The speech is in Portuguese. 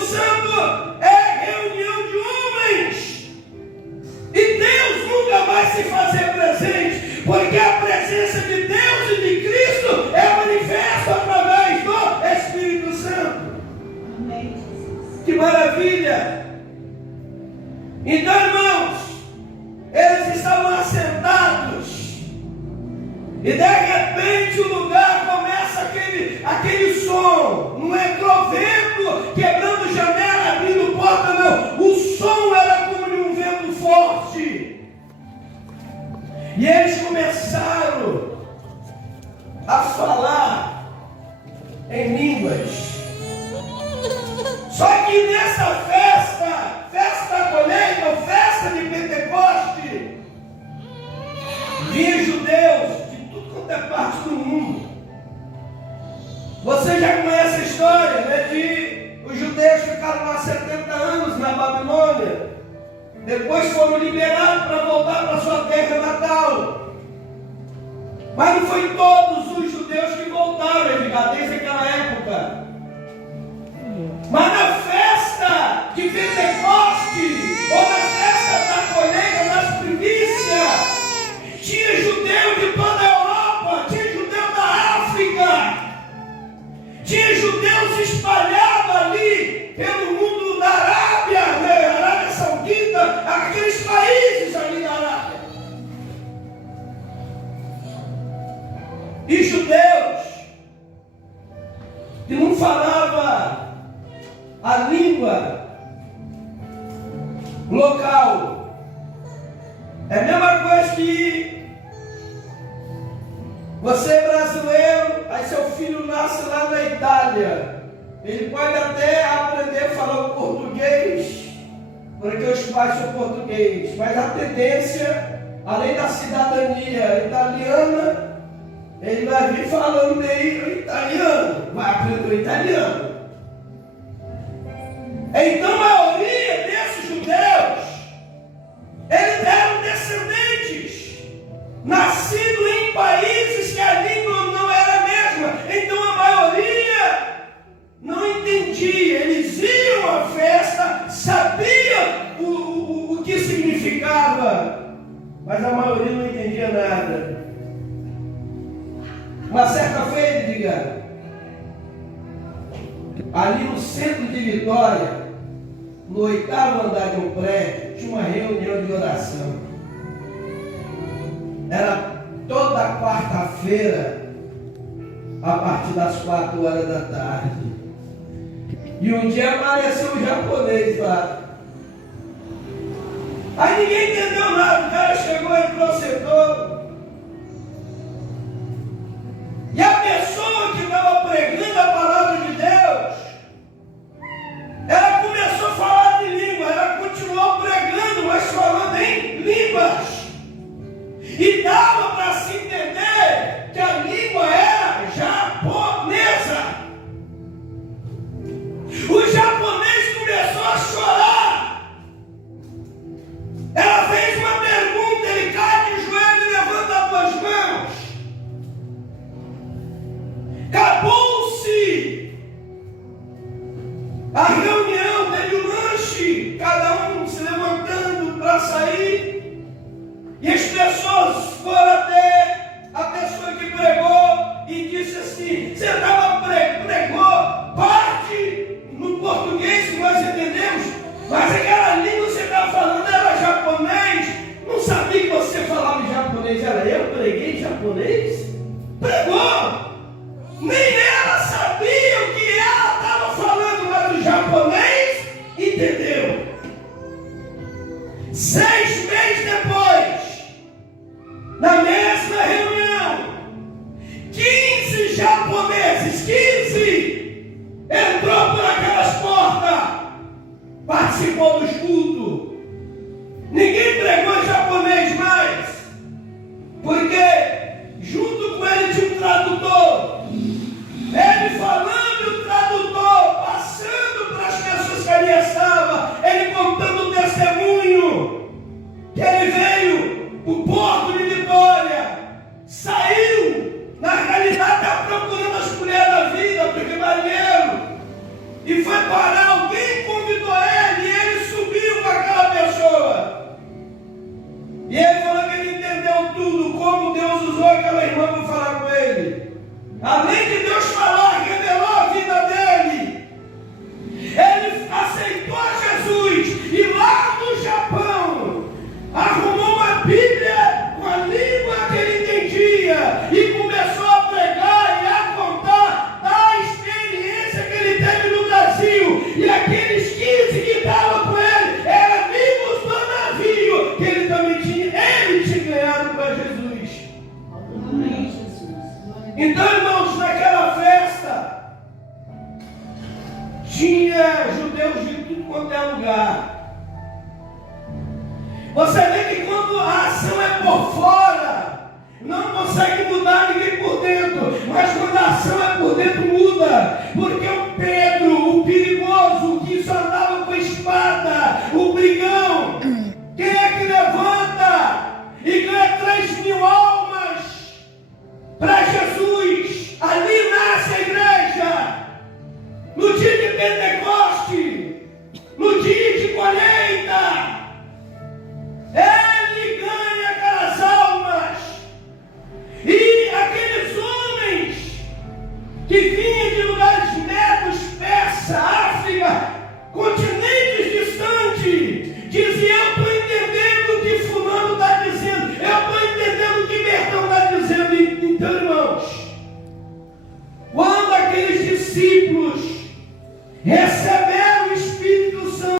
Espírito Santo é reunião de homens. E Deus nunca vai se fazer presente, porque a presença de Deus e de Cristo é manifesta através do Espírito Santo. Amém. Que maravilha! Então, irmãos, eles estavam assentados e de repente o lugar começa aquele som, não é trovendo, quebrando janela, abrindo porta, não. O som era como de um vento forte. E eles começaram a falar em línguas. Só que nessa festa da colheita, ou festa de Pentecoste, vinha judeus de tudo quanto é parte do mundo. Você já conhece a história, né? De os judeus ficaram lá 70 anos na Babilônia. Depois foram liberados para voltar para sua terra natal. Mas não foi todos os judeus que voltaram, desde aquela época. Mas na festa de Pentecoste, ou na festa da colheita das primícias, tinha judeu de toda a Europa, tinha judeu da África, tinha judeus espalhados ali pelo mundo da Arábia, né? Arábia Saudita, aqueles países ali da Arábia. E judeus que não falavam a língua local. É a mesma coisa que você é brasileiro, aí seu filho nasce lá na Itália. Ele pode até aprender a falar o português, porque os pais são portugueses, mas a tendência, além da cidadania italiana, ele vai vir falando meio italiano, vai aprender o italiano. Então a maioria desses judeus, eles eram descendentes, nascidos em países que a língua não era a mesma. Então a maioria não entendia. Eles iam à festa, sabiam o que significava, mas a maioria não entendia nada. Uma certa feita, diga, ali no centro de Vitória, no 8º andar de um prédio, tinha uma reunião de oração. Era toda quarta-feira, a partir das 4 horas da tarde. E um dia apareceu um japonês lá. Aí ninguém entendeu nada. O cara chegou, entrou, sentou. E a pessoa que estava pregando a palavra de Deus, ela começou a falar de língua, ela continuou pregando, mas falando em línguas. E dava para se entender que a língua era japonesa. O japonês começou a chorar. Ela fez uma pergunta, ele cai de joelho e levanta as duas mãos. Acabou-se a reunião, teve o lanche, cada um se levantando para sair, e as pessoas foram até a pessoa que pregou e disse assim: você pregou parte no português que nós entendemos, mas aquela língua que você estava falando era japonês, não sabia que você falava em japonês. Eu preguei em japonês? Pregou! Nem ela sabia o que ela estava falando, mas o japonês entendeu. 6 meses depois, na mesma reunião, 15 japoneses, 15, entrou por aquelas portas, participou do estudo. Ninguém pregou em japonês mais, porque junto com ele tinha um tradutor. Ele falando, o tradutor passando para as pessoas que ali estavam, ele contando o testemunho que ele veio do porto de Vitória, saiu, na realidade estava procurando as colheres da vida, porque marinheiro, e foi parar alguém Além de Deus falar, revelou a vida dele. Ele aceitou Jesus e lá no Japão arrumou uma Bíblia com a língua que ele entendia e começou a pregar e a contar da experiência que ele teve no Brasil. E aqueles 15 que estavam com ele eram amigos do navio que ele também tinha ganhado para Jesus. Amém, Jesus. Então, irmãos, naquela festa tinha judeus de tudo quanto é lugar. Você vê que quando a ação é por fora, não consegue mudar ninguém por dentro. Mas quando a ação é por dentro, muda. Porque o Pedro, o perigoso, o que só andava com a espada, o brigão, quem é que levanta e ganha 3.000 almas para Jesus? Ali nasce a igreja. No dia de Pentecoste, no dia de colheita, ele ganha aquelas almas. E aqueles homens que vinham de lugares medos, Pérsia, África, continentes distantes, diziam: eu estou entendendo o que fulano está dizendo, eu estou entendendo o que Bertão está dizendo. Então, irmãos, quando aqueles discípulos recebem